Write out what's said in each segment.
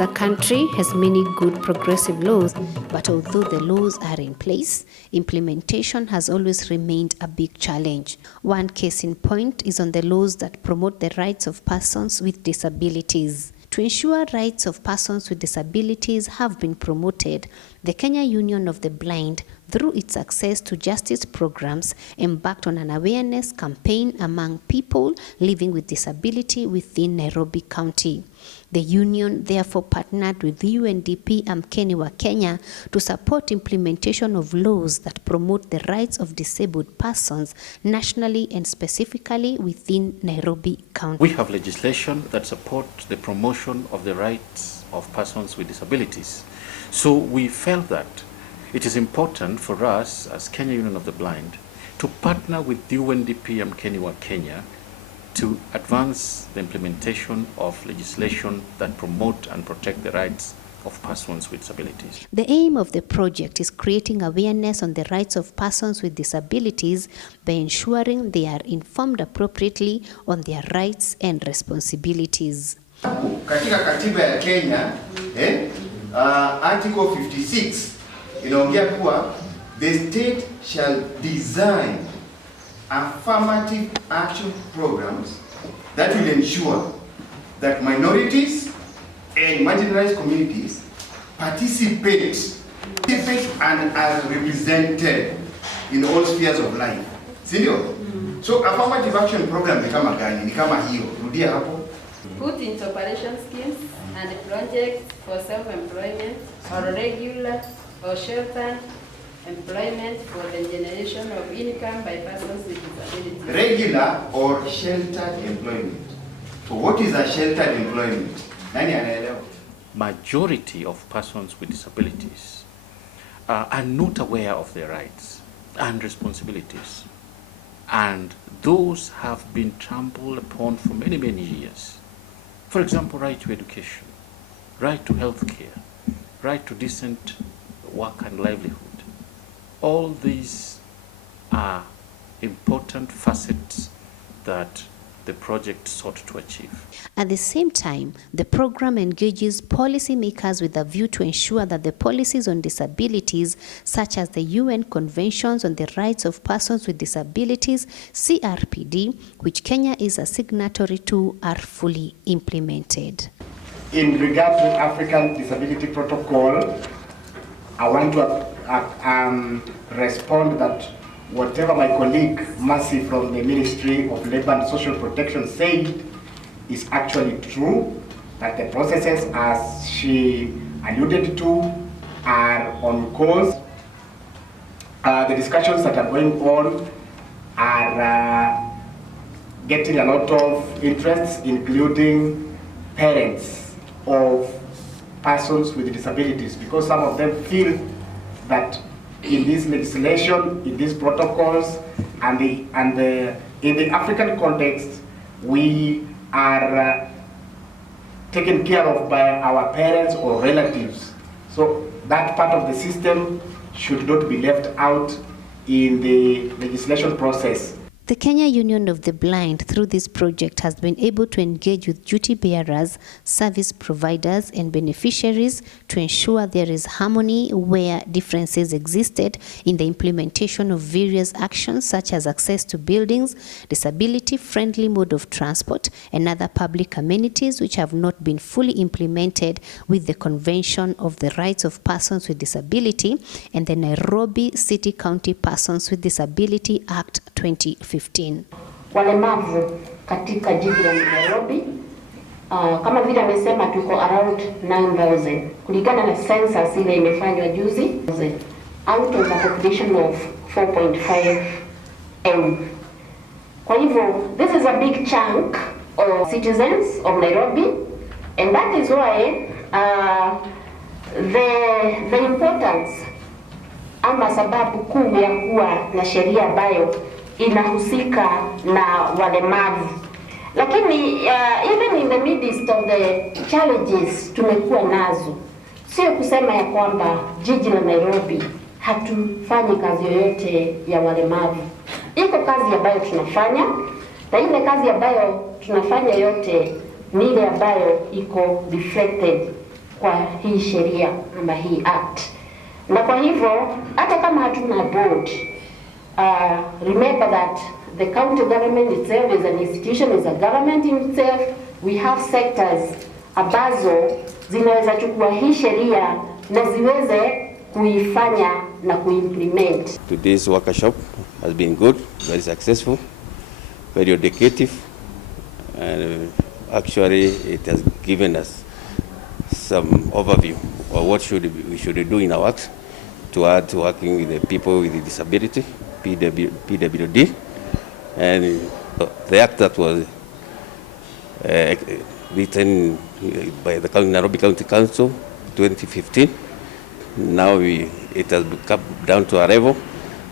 as a country has many good progressive laws, but although the laws are in place, implementation has always remained a big challenge. One case in point is on the laws that promote the rights of persons with disabilities. To ensure rights of persons with disabilities have been promoted, the Kenya Union of the Blind, through its access to justice programs, embarked on an awareness campaign among people living with disability within Nairobi County. The union therefore partnered with UNDP Amkeni Wakenya to support implementation of laws that promote the rights of disabled persons nationally and specifically within Nairobi County. We have legislation that supports the promotion of the rights of persons with disabilities. So we felt that it is important for us as Kenya Union of the Blind to partner with UNDP Amkeni Wakenya to advance the implementation of legislation that promote and protect the rights of persons with disabilities. The aim of the project is creating awareness on the rights of persons with disabilities by ensuring they are informed appropriately on their rights and responsibilities. Katika katiba ya Kenya, Article 56 inaongea kuwa the state shall design affirmative action programs that will ensure that minorities and marginalized communities participate and are represented in all spheres of life. Sindio? So affirmative action program ni kama gani? Ni kama hiyo. Rudia hapo. Put into operation schemes and projects for self-employment or regular or sheltered employment for the generation of income by persons with disabilities. Regular or sheltered employment. So what is a sheltered employment? Nani anaelewa? Majority of persons with disabilities are not aware of their rights and responsibilities. And those have been trampled upon for many, many years. For example, right to education, right to health care, right to decent work and livelihood. All these are important facets that the project sought to achieve. At the same time, the program engages policymakers with a view to ensure that the policies on disabilities, such as the UN Conventions on the Rights of Persons with Disabilities, CRPD, which Kenya is a signatory to, are fully implemented. In regard to African Disability Protocol, I want to respond that whatever my colleague Mercy from the Ministry of Labour and Social Protection said is actually true, that the processes, as she alluded to, are on course. The discussions that are going on are getting a lot of interest, including parents of persons with disabilities, because some of them feel that in this legislation, in these protocols, and in the African context, we are taken care of by our parents or relatives. So that part of the system should not be left out in the legislation process. The Kenya Union of the Blind, through this project, has been able to engage with duty bearers, service providers, and beneficiaries to ensure there is harmony where differences existed in the implementation of various actions such as access to buildings, disability-friendly mode of transport, and other public amenities which have not been fully implemented with the Convention of the Rights of Persons with Disability and the Nairobi City County Persons with Disability Act 2015. Walemavu katika jiji la Nairobi, kama vile amesema, tuko around 9,000 kulingana na census ile imefanywa juzi, out of a population of 4.5 M. Kwa hivyo this is a big chunk of citizens of Nairobi, and that is why the importance ama sababu kuu ya kuwa na sheria ambayo inahusika na walemavu. Lakini even in the midst of the challenges tumekuwa nazo, sio kusema ya kwamba jiji la Nairobi hatufanyi kazi yoyote ya walemavu. Iko kazi ambayo tunafanya, na ile kazi ambayo tunafanya yote ni ile ambayo iko reflected kwa hii sheria ama hii act. Na kwa hivyo hata kama hatuna board, remember that the county government itself is an institution, is a government in itself. We have sectors ambazo zinaweza chukua hii sheria na ziweze kuifanya na kuimplement. Today's workshop has been good, very successful, very educative, and actually it has given us some overview of what we should do in our work to add to working with the people with disability, PWD, and the act that was written by the Nairobi County Council 2015. Now it has come down to a level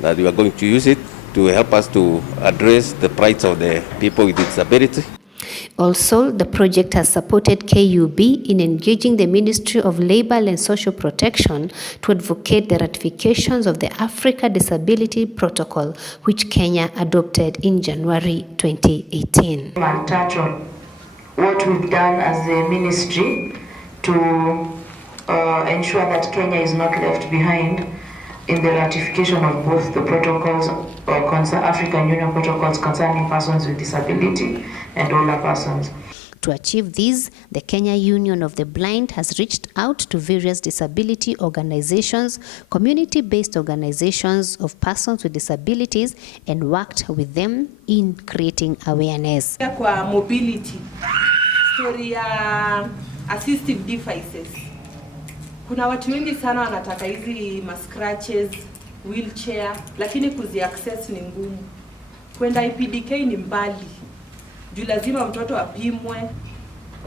that we are going to use it to help us to address the plight of the people with disability. Also, the project has supported KUB in engaging the Ministry of Labour and Social Protection to advocate the ratifications of the Africa Disability Protocol, which Kenya adopted in January 2018. I'll touch on what we've done as the ministry to ensure that Kenya is not left behind in the ratification of both the protocols, African Union protocols concerning persons with disability and older persons. To achieve this, the Kenya Union of the Blind has reached out to various disability organizations, community-based organizations of persons with disabilities, and worked with them in creating awareness. Kwa mobility, story ya assistive devices. Kuna watu wengi sana wanataka hizi scratches, wheelchair, lakini kuzi-access ni ngumu. Kwenda IPDK ni mbali. Juu lazima mtoto apimwe.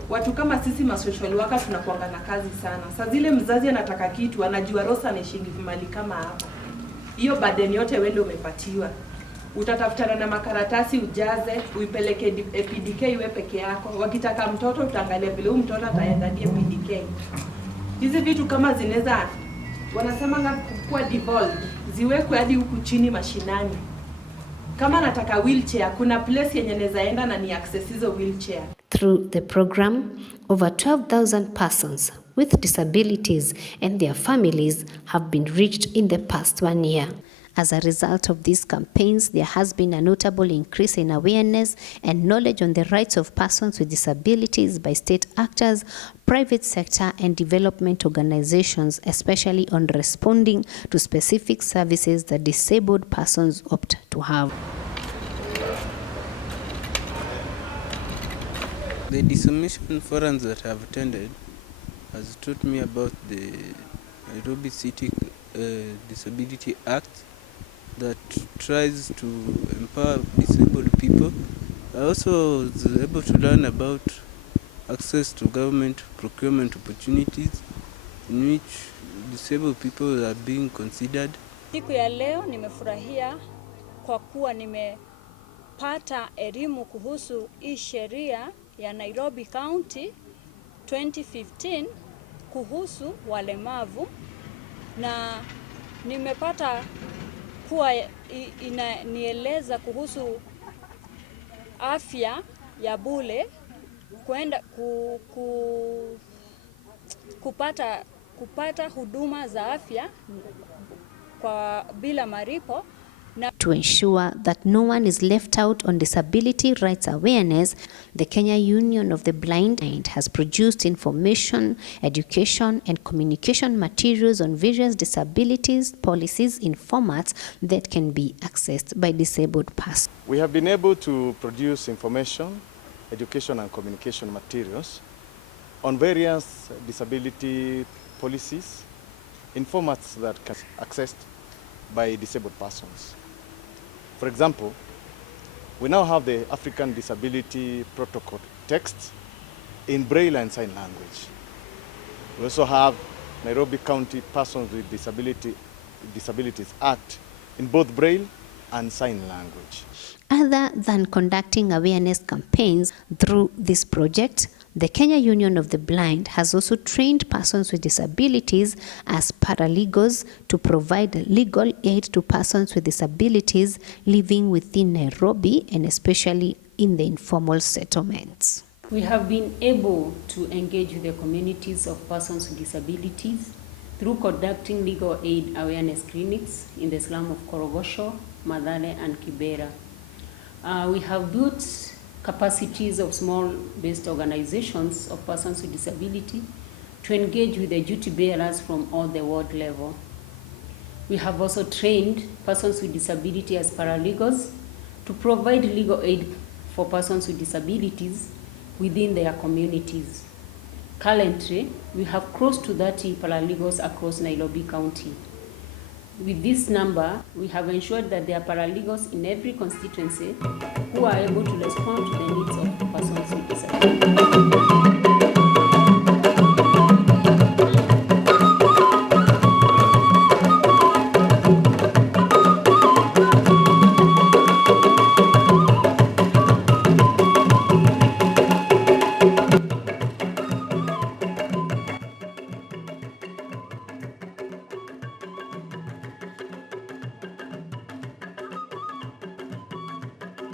Watu kama sisi social worker tunakuanga na kazi sana. Saa zile mzazi anataka kitu, anajua Rosa ni shilingi mali kama hapa. Hiyo burden yote wewe ndio umepatiwa. Utatafutana na makaratasi ujaze, uipeleke IPDK iwe peke yako. Wakitaka mtoto utaangalia vile huyu mtoto ataenda IPDK. Hizi vitu kama zinaweza wanasema kwa devolved, ziwekwe hadi huku chini mashinani. Kama nataka wheelchair, kuna place yenye naweza enda na ni access hizo wheelchair. Through the program, over 12,000 persons with disabilities and their families have been reached in the past 1 year. As a result of these campaigns, there has been a notable increase in awareness and knowledge on the rights of persons with disabilities by state actors, private sector, and development organizations, especially on responding to specific services that disabled persons opt to have. The dissemination forums that I have attended has taught me about the Nairobi City Disability Act that tries to empower disabled people. I also was able to learn about access to government procurement opportunities in which disabled people are being considered. Siku ya leo nimefurahia kwa kuwa nimepata elimu kuhusu hii sheria ya Nairobi County 2015 kuhusu walemavu, na nimepata kuwa inanieleza kuhusu afya ya bure, kwenda kupata huduma za afya kwa bila malipo. To ensure that no one is left out on disability rights awareness, the Kenya Union of the Blind has produced information, education, and communication materials on various disabilities policies in formats that can be accessed by disabled persons. We have been able to produce information, education, and communication materials on various disability policies in formats that can be accessed by disabled persons. For example, we now have the African Disability Protocol text in Braille and Sign Language. We also have Nairobi County Persons with Disabilities Act in both Braille and Sign Language. Other than conducting awareness campaigns through this project, the Kenya Union of the Blind has also trained persons with disabilities as paralegals to provide legal aid to persons with disabilities living within Nairobi and especially in the informal settlements. We have been able to engage with the communities of persons with disabilities through conducting legal aid awareness clinics in the slum of Korogosho, Mathare, and Kibera. We have built capacities of small-based organizations of persons with disability to engage with the duty bearers from all the ward level. We have also trained persons with disability as paralegals to provide legal aid for persons with disabilities within their communities. Currently, we have close to 30 paralegals across Nairobi County. With this number, we have ensured that there are paralegals in every constituency who are able to respond to the needs of persons with disabilities.